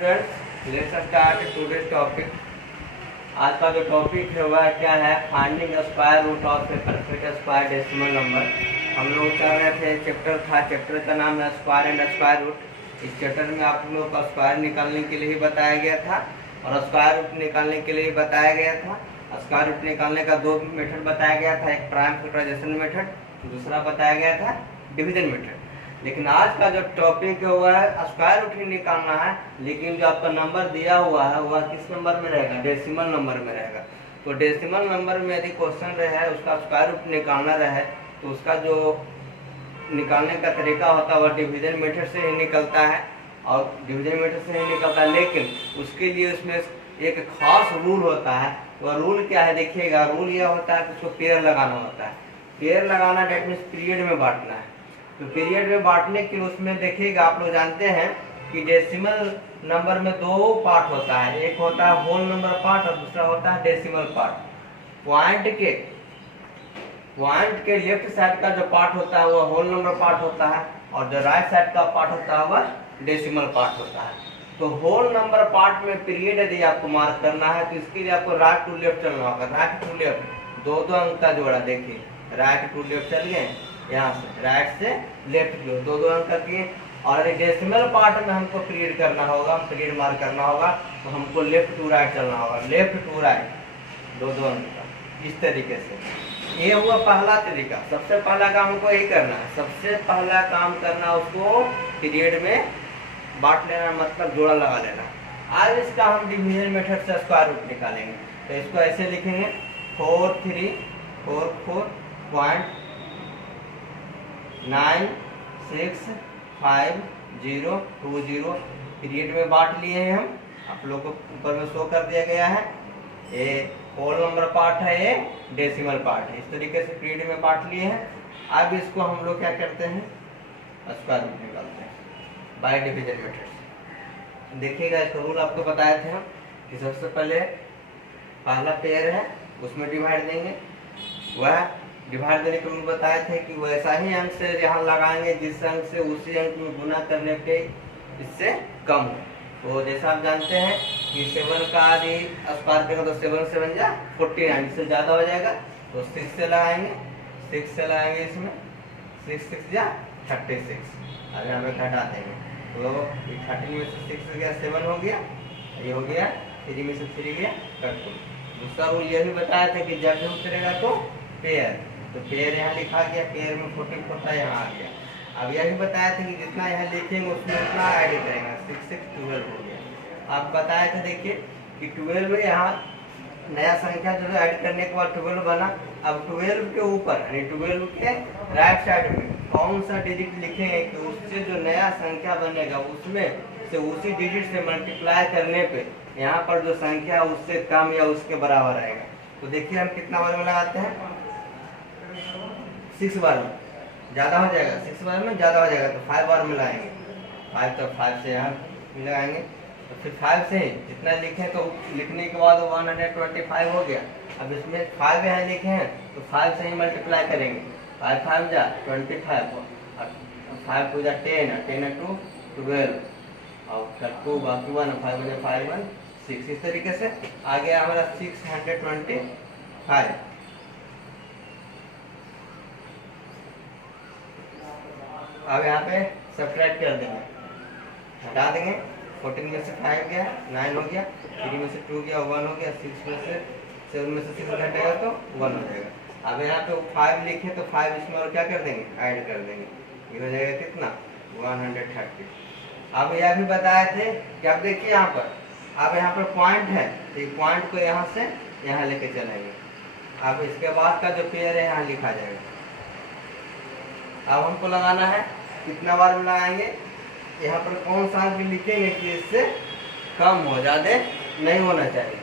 Students, let's start today's topic. आज का जो टॉपिक है वह क्या है, finding square root of a perfect square decimal number. हम लोग कर रहे थे, चैप्टर का नाम है स्क्वायर एंड स्क्वायर रूट। इस चैप्टर में आप लोग को स्क्वायर निकालने के लिए ही बताया गया था और स्क्वायर रूट निकालने के लिए ही बताया गया था। स्क्वायर रूट निकालने का दो मेथड बताया गया था, एक प्राइम फैक्टराइजेशन मेथड, दूसरा बताया गया था डिवीजन मेथड। लेकिन आज का जो टॉपिक है वह है स्क्वायर रूट ही निकालना है, लेकिन जो आपका नंबर दिया हुआ है वह किस नंबर में रहेगा, डेसिमल नंबर में रहेगा। तो डेसिमल नंबर में यदि क्वेश्चन रहे उसका स्क्वायर रूट निकालना रहे तो उसका जो निकालने का तरीका होता है वह डिवीजन मेथड से ही निकलता है और डिवीजन मेथड से ही निकलता है। लेकिन उसके लिए उसमें एक खास रूल होता है। वह रूल क्या है देखिएगा, रूल यह होता है कि उसको पेयर लगाना होता है। पेयर लगाना डेट मीन्स पीरियड में बांटना है। तो पीरियड में बांटने के लिए उसमें देखिएगा, आप लोग जानते हैं कि डेसिमल नंबर में दो पार्ट होता है, एक होता है होल नंबर पार्ट और दूसरा होता है डेसिमल पार्ट। पॉइंट के लेफ्ट साइड का जो पार्ट होता है वह होल नंबर पार्ट होता है और जो राइट साइड का पार्ट होता है वह डेसिमल पार्ट होता है। तो होल नंबर पार्ट में पीरियड यदि आपको मार्क करना है तो इसके लिए आपको राइट टू लेफ्ट चलना होगा। राइट टू लेफ्ट दो अंक का जोड़ा, देखिए राइट टू लेफ्ट चल गए, यहाँ से राइट से लेफ्ट की ओर दो अंक किए। और डेसिमल पार्ट में हमको पीरियड करना होगा, पीरियड मार्क करना होगा तो हमको लेफ्ट टू राइट चलना होगा, लेफ्ट टू राइट दो अंक का, इस तरीके से। ये हुआ पहला तरीका। सबसे पहला काम हमको यही करना है, सबसे पहला काम करना उसको पीरियड में बांट लेना, मतलब जोड़ा लगा लेना। आज इसका हम डिवीजन मेथड से स्क्वायर रूट निकालेंगे। तो इसको ऐसे लिखेंगे 4344.96520 पीरियड में बांट लिए हैं हम। आप लोग को ऊपर में शो कर दिया गया है। ये होल नंबर पार्ट है, ये डेसिमल पार्ट है। इस तरीके से पीरियड में बांट लिए हैं। अब इसको हम लोग क्या करते हैं, स्क्वायर रूट निकालते हैं बाय डिवीजन मेथड। देखिएगा इसका रूल आपको बताए थे हम कि सबसे पहले पहला पेयर है उसमें डिवाइड देंगे। वह डिवाइड देने के रूल बताए थे कि वैसा ही अंक से यहाँ लगाएंगे जिस अंक से उसी अंक में गुना करने पे इससे कम हो। तो जैसा आप जानते हैं कि 7 का यदि स्क्वायर करेंगे तो 7 7 जा 49, इससे ज़्यादा हो जाएगा तो 6 से लगाएंगे, 6 से लगाएंगे इसमें, 6 6 जा 36। अब यहाँ पे घटा देंगे तो 13 में से 6 गया 7 हो गया, ये हो गया 3 में से 3 गया कट। दूसरा रूल यह भी बताया था कि जब भी उतरेगा तो पेयर, तो पेयर यहाँ लिखा गया, पेयर में 44 था यहाँ आ गया। अब यह भी बताया था कि जितना यहाँ लिखेंगे उसमें उतना ऐड करेंगे, 6 6 12 हो गया। आप बताया था देखिए कि 12 में यहाँ नया संख्या जो है ऐड करने के बाद 12 बना। अब 12 के ऊपर यानी 12 के राइट साइड में कौन सा डिजिट लिखेंगे कि उससे जो नया संख्या बनेगा उसमें से उसी डिजिट से मल्टीप्लाई करने पे यहाँ पर जो संख्या उससे कम या उसके बराबर आएगा। तो देखिए हम कितना बार में लगाते हैं, 6 बार में ज़्यादा हो जाएगा, 6 बार में ज़्यादा हो जाएगा तो 5 बार में लगाएंगे। 5 तो 5 से यहाँ लगाएंगे तो फिर 5 से ही जितना लिखे तो लिखने के बाद 125 हो गया। अब इसमें 5 यहाँ लिखे हैं तो 5 से ही मल्टीप्लाई करेंगे, 5 5 जा 25 और 5 2 जा 10 और 10 2 12 और 2 बाकी 1 5 5 1 6। इस तरीके से आ गया हमारा 625। अब यहाँ पे सब्ट्रैक्ट कर देंगे, हटा देंगे। 14 में से 5 गया 9 हो गया, 3 में से 2 गया 1 हो गया, 6 में से 7 में से 6 घटेगा तो 1 हो जाएगा। अब यहाँ पे 5 लिखे तो 5 इसमें और क्या कर देंगे, ऐड कर देंगे, ये हो जाएगा कितना 130। अब यह भी बताए थे कि अब देखिए यहाँ पर, अब यहाँ पर पॉइंट है तो पॉइंट को यहाँ से यहाँ लेके चलेंगे। अब इसके बाद का जो पेयर है यहाँ लिखा जाएगा। अब हमको लगाना है, कितना बार में लगाएंगे, यहाँ पर कौन सा भी लिखेंगे कि इससे कम हो, ज़्यादा नहीं होना चाहिए।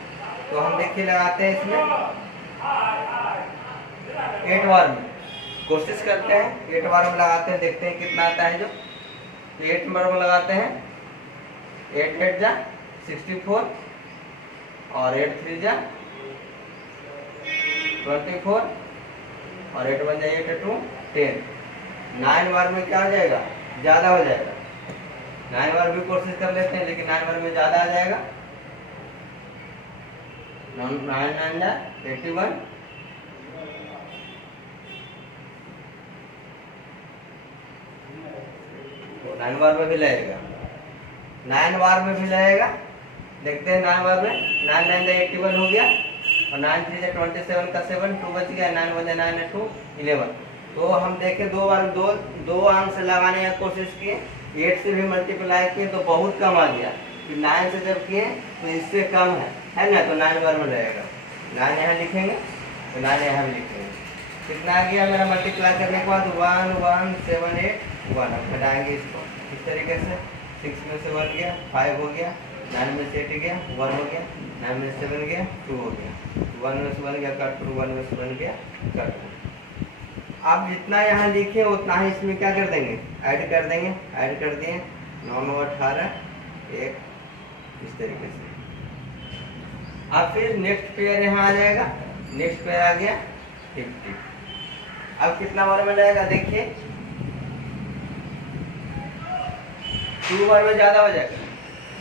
तो हम देखिए लगाते हैं इसमें 8 बार में, कोशिश करते हैं 8 बार में लगाते हैं, देखते हैं कितना आता है। जो 8 बार में लगाते हैं 8 8 जा 64 और 8 3 जा 24 और 8 1 जा 8 2 10। 9 बार में क्या हो जाएगा, ज़्यादा हो जाएगा 9 बार भी कोशिश कर लेते हैं, लेकिन 9 बार में ज़्यादा आ जाएगा। 9 9 81, तो 9 बार में भी लगेगा, 9 बार में भी लगेगा। देखते हैं 9 बार में, 9 9 81 हो गया, और 9 3 27 का 7, 2 बच गया, 9 1 9 2 11। तो हम देखें दो बार दो अंक से लगाने की कोशिश किए, 8 से भी मल्टीप्लाई किए तो बहुत कम आ गया। फिर 9 से जब किए तो इससे कम है ना, तो 9 बार में लगेगा। 9 यहाँ लिखेंगे, तो 9 यहाँ भी लिखेंगे। कितना आ गया मेरा मल्टीप्लाई करने के बाद 1 1 7 8 1। अब घटाएंगे इसको इस तरीके से, 6 में से 1 गया, 5 हो गया, 9 में से 8 गया, 1 हो गया, 9 में से 7 गया, 2 हो गया, 1 में से 1 गया, कट 2, 1 में से 1 गया, कट 2। आप जितना यहाँ लिखे उतना ही इसमें क्या कर देंगे, ऐड कर देंगे। ऐड कर दिए, 9 9 18 1, इस तरीके से। अब फिर नेक्स्ट पेयर यहाँ आ जाएगा, नेक्स्ट पेयर आ गया 50। अब कितना बार में लगेगा देखिए, 2 बार में ज़्यादा हो जाएगा,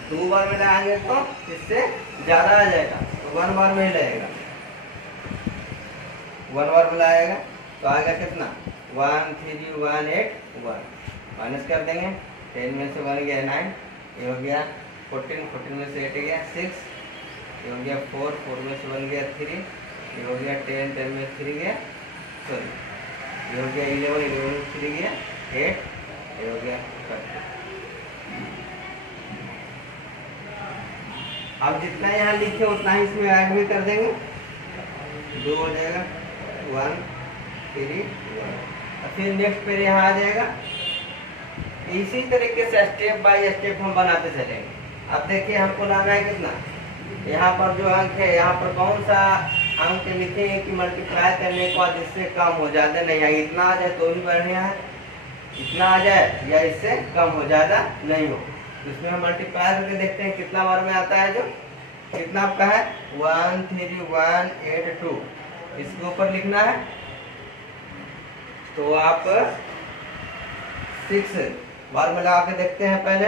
2 बार में लगाएंगे तो इससे ज़्यादा आ जाएगा, तो 1 बार में ही लगेगा। 1 बार में लगाएगा तो आएगा कितना, 1 3 1 8 1, माइनस कर देंगे। 10 में से 1 गया 9, ये हो गया 14, 14 में से 8 गया 6, ये हो गया 4, 4 में से 1 गया 3, ये हो गया 10, 10 में 3 गया, सॉरी ये हो गया 11, 11 में 3 गया 8, ये हो गया 30। अब जितना यहाँ लिखे उतना ही इसमें ऐड भी कर देंगे, 2 हो जाएगा, 1 3 1। और फिर नेक्स्ट पेयर यहाँ आ जाएगा। इसी तरीके से स्टेप बाय स्टेप हम बनाते चलेंगे। अब देखिए हमको लाना है कितना, यहाँ पर जो अंक है, यहाँ पर कौन सा अंक लिखेंगे कि मल्टीप्लाई करने के बाद इससे कम हो, ज़्यादा नहीं है। इतना आ जाए तो भी बढ़िया है, इतना आ जाए या इससे कम हो, ज़्यादा नहीं हो। इसमें हम मल्टीप्लाई करके देखते हैं कितना बार में आता है। जो कितना आपका है 1 3 1 8 2, इसके ऊपर लिखना है। तो आप 6 बार में लगा के देखते हैं, पहले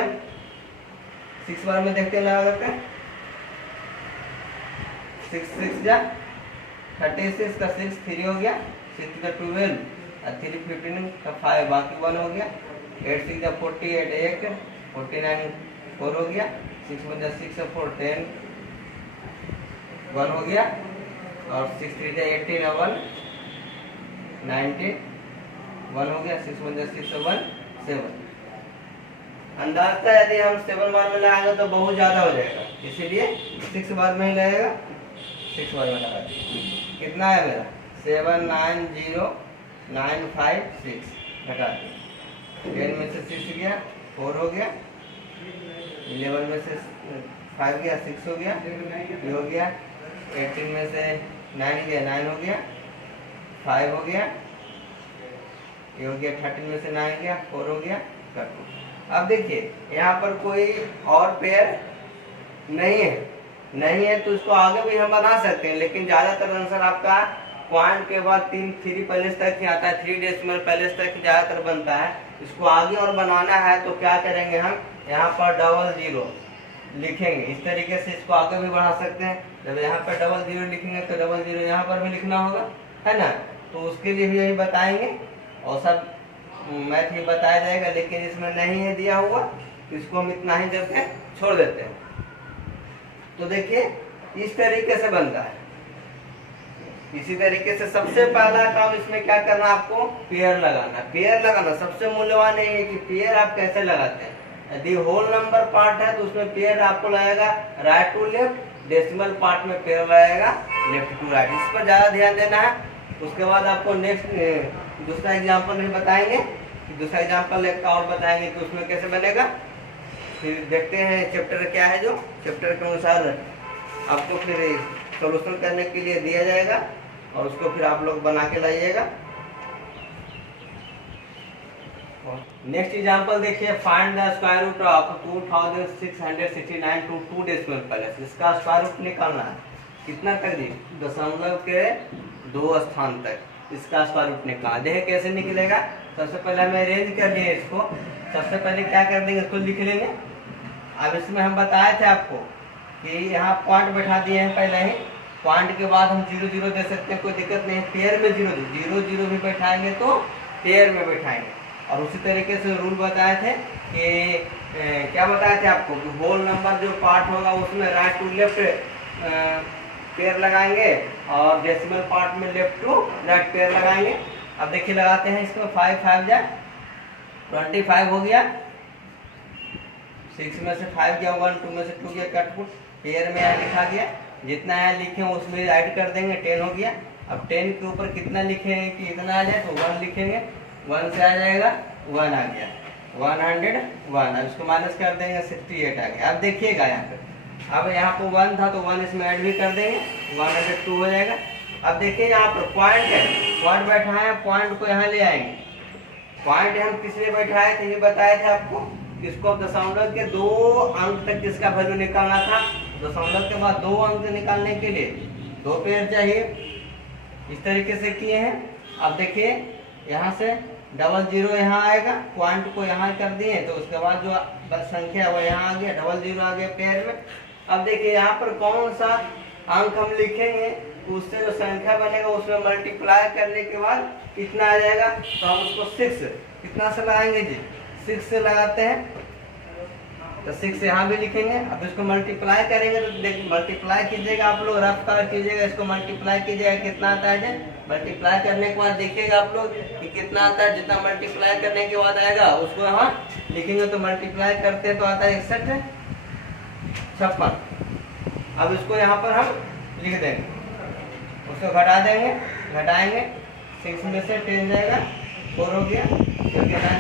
6 बार में देखते हैं लगा करके। 6 6 जा 36 का 6 3 हो गया, 6 का 12 और 3 15 का 5, बाकी 1 हो गया। 8 6 जा 48 1, 49 4 हो गया, 6 में जा 6 4 10 1 हो गया, और 6 3 जा 18 1 19 1 हो गया, 6 में जा 6 1 7। अंदाज था यदि हम 7 बार में लगाएंगे तो बहुत ज़्यादा हो जाएगा, इसीलिए 6 बार में ही लगेगा। 6 बार में लगा दिए। कितना है मेरा 7 9 0 9 5 6, घटा दिए। 10 में से 6 गया, 4 हो गया, 11 में से 5 गया, 6 हो गया, ये हो गया। 18 में से 9 गया, 9 हो गया, 5 हो गया, ये हो गया। 13 में से 9 गया, 4 हो गया, कट। अब देखिए यहाँ पर कोई और पेयर नहीं है तो इसको आगे भी हम बना सकते हैं, लेकिन ज़्यादातर आंसर आपका पॉइंट के बाद 3 पैलेस तक ही आता है, 3 डेसिमल पैलेस तक ज़्यादातर बनता है। इसको आगे और बनाना है तो क्या करेंगे, हम यहाँ पर 00 लिखेंगे। इस तरीके से इसको आगे भी बढ़ा सकते हैं। जब यहाँ पर 00 लिखेंगे तो 00 यहाँ पर भी लिखना होगा, है ना। तो उसके लिए भी यही बताएंगे और सब मैथ ही बताया जाएगा, लेकिन इसमें नहीं है दिया हुआ तो इसको हम इतना ही करके छोड़ देते हैं। तो देखिए इस तरीके से बनता है। इसी तरीके से सबसे पहला काम इसमें क्या करना, आपको पेयर लगाना। पेयर लगाना सबसे मूल्यवान है कि पेयर आप कैसे लगाते हैं। यदि होल नंबर पार्ट है तो उसमें पेयर आपको लगेगा right to left, decimal part में पेयर लगेगा लेफ्ट टू राइट। इस पर ज़्यादा ध्यान देना है। उसके बाद आपको नेक्स्ट दूसरा एग्जाम्पल भी बताएंगे, दूसरा एग्जाम्पल एक और बताएंगे कि उसमें कैसे बनेगा। फिर देखते हैं चैप्टर क्या है, जो चैप्टर के अनुसार आपको फिर सॉल्यूशन करने के लिए दिया जाएगा और उसको फिर आप लोग बना के लाइएगा। नेक्स्ट एग्जांपल देखिए, find the square root of 2669 to 2 decimal place. इसका स्क्वायर रूट निकालना है। कितना तक जी, दशमलव के 2 स्थान तक इसका स्क्वायर रूट निकालना। देखिए कैसे निकलेगा। सबसे पहले हमें अरेंज कर लिए इसको सबसे पहले क्या कर देंगे, इसको लिख लेंगे। अब इसमें हम बताए थे आपको कि यहाँ पॉइंट बैठा दिए हैं पहले ही, पॉइंट के बाद हम 0 0 दे सकते हैं, कोई दिक्कत नहीं। पेयर में 0 0 0 भी बैठाएंगे तो पेयर में बैठाएंगे। और उसी तरीके से रूल बताए थे कि क्या बताए थे आपको कि होल नंबर जो पार्ट होगा उसमें राइट टू लेफ्ट पेयर लगाएंगे और डेसिमल पार्ट में लेफ्ट टू राइट पेयर लगाएंगे। अब देखिए लगाते हैं इसको, 5 5 जा 25 हो गया, 6 में से 5 गया 1, 2 में से 2 गया, कट पुट पेयर में यहाँ लिखा गया। जितना यहाँ लिखे उसमें ऐड कर देंगे, 10 हो गया। अब 10 के ऊपर कितना लिखेंगे कि इतना आ जाए तो 1 लिखेंगे, 1 से आ जाएगा 1 आ गया, 101। अब इसको माइनस कर देंगे, 68 आ गया। अब देखिएगा यहाँ पे, अब यहाँ पर 1 था तो 1 इसमें ऐड भी कर देंगे, 102 हो जाएगा। अब देखिए यहाँ पर पॉइंट है, पॉइंट बैठा है, पॉइंट को यहाँ ले आएंगे। पॉइंट हम किस लिए बैठाए थे ये बताए थे आपको, इसको दशमलव के 2 अंक तक जिसका वैल्यू निकालना था, दशमलव के बाद 2 अंक निकालने के लिए 2 पेयर चाहिए। इस तरीके से किए हैं। अब देखिए यहाँ से 00 यहाँ आएगा, पॉइंट को यहाँ कर दिए तो उसके बाद जो संख्या वो यहाँ आ गया, 00 आ गया पेयर में। अब देखिए यहाँ पर कौन सा अंक हम लिखेंगे, उससे जो संख्या बनेगा उसमें मल्टीप्लाई करने के बाद कितना आ जाएगा, तो हम उसको 6 कितना से लगाएंगे जी, 6 से लगाते हैं तो 6 यहाँ भी लिखेंगे। अब इसको मल्टीप्लाई करेंगे तो देखिए मल्टीप्लाई कीजिएगा, आप लोग रफ कलर कीजिएगा, इसको मल्टीप्लाई कीजिएगा कितना आता है। मल्टीप्लाई करने के बाद देखिएगा आप लोग कि कितना आता है, जितना मल्टीप्लाई करने के बाद आएगा उसको यहाँ लिखेंगे। तो मल्टीप्लाई करते हैं तो आता है 61 56। अब इसको यहाँ पर हम लिख देंगे, उसको घटा देंगे, घटाएंगे, 6 में से 10 जाएगा 4 हो गया, 9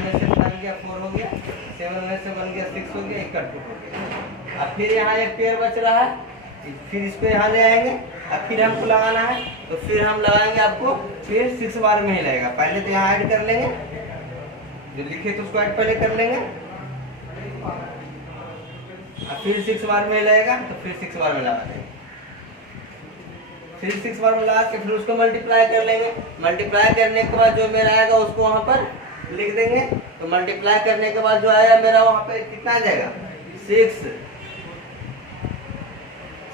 में से 5 गया 4 हो गया, 7 में से 1 गया 6 हो गया, 61 हो गया। अब फिर यहाँ एक पेयर बच रहा है, फिर इसको यहाँ ले आएंगे। अब फिर हमको लगाना है तो फिर हम लगाएंगे, आपको फिर 6 बार में ही लगेगा। पहले तो यहाँ ऐड कर लेंगे, जो लिखे तो उसको ऐड पहले कर लेंगे। अब फिर 6 बार में लगेगा तो फिर 6 बार में लगा देंगे, फिर 6 बार में लगा के फिर उसको मल्टीप्लाई कर लेंगे। मल्टीप्लाई करने के बाद जो मेरा आएगा उसको वहाँ पर लिख देंगे। तो मल्टीप्लाई करने के बाद जो आया मेरा वहाँ पे कितना आ जाएगा, 6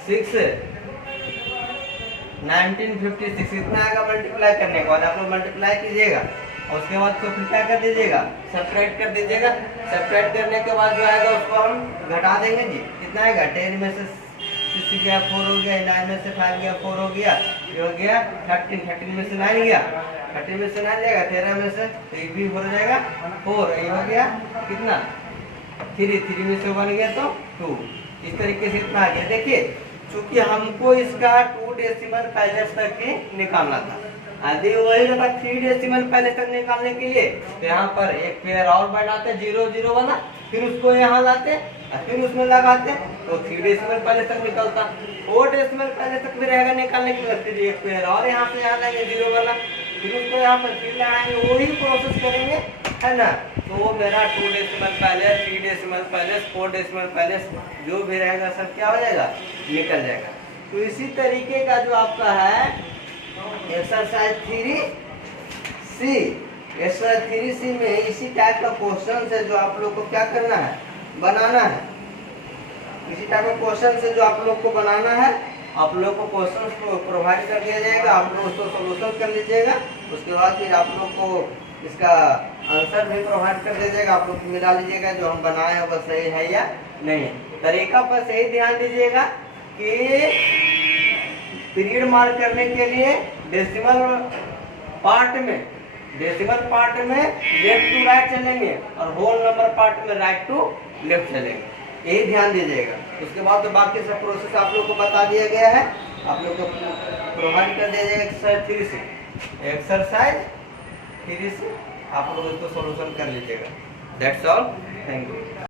1956 इतना आएगा मल्टीप्लाई करने के बाद। आप लोग मल्टीप्लाई कीजिएगा और उसके बाद तो फिर क्या कर दीजिएगा, सब्ट्रैक्ट कर दीजिएगा। सब्ट्रैक्ट करने के बाद जो आएगा उसको हम घटा देंगे जी, कितना आएगा, 10 में से 6 गया 4 हो गया, 9 में से 5 गया 4 हो गया, ये हो गया 13 में से 9 गया, 13 में से 9 जाएगा, 13 में से तो एक भी हो जाएगा 4, ये हो गया कितना 3 में से 1 गया तो 2। इस तरीके से इतना आ गया। देखिए चूंकि हमको इसका 2 डेसिमल पैलेस तक ही निकालना था, यदि वही रहता 3 डेसिमल पैलेस तक निकालने के लिए तो यहाँ पर एक पेयर और बनाते 0 0 वाला, फिर उसको यहाँ लाते फिर उसमें लगाते तो 3 डेसिमल पैलेस तक निकलता। 4 डेसिमल पैलेस तक भी रहेगा निकालने के लिए, फिर एक पेयर और यहाँ से यहाँ लाएंगे 0 वाला, फिर उसको यहाँ पर फिर लगाएंगे, वही प्रोसेस करेंगे, है ना। तो वो मेरा 2 decimal palace, 3 decimal palace, 4 decimal palace जो भी रहेगा सब क्या हो जाएगा, निकल जाएगा। तो इसी तरीके का जो आपका है एक्सरसाइज 3C, एक्सरसाइज 3C में इसी टाइप का क्वेश्चन से जो आप लोग को क्या करना है, बनाना है। इसी टाइप का क्वेश्चन से जो आप लोग को बनाना है, आप लोग को क्वेश्चन को प्रोवाइड कर दिया जाएगा, आप लोग उसको सोल्यूशन कर लीजिएगा। उसके बाद फिर आप लोग को इसका आंसर भी प्रोवाइड कर दिया जाएगा, आप लोग मिला लीजिएगा जो हम बनाए हैं वो सही है या नहीं। तरीका पर सही ध्यान दीजिएगा कि पीरियड मार्क करने के लिए डेसिमल पार्ट में लेफ्ट टू राइट चलेंगे और होल नंबर पार्ट में राइट टू लेफ्ट चलेंगे, यही ध्यान दीजिएगा। उसके बाद तो बाकी सब प्रोसेस आप लोग को बता दिया गया है, आप लोग को प्रोवाइड कर दिया जाएगा एक्सरसाइज 3C, आप लोग इसको सॉल्यूशन कर लीजिएगा। That's all, thank you.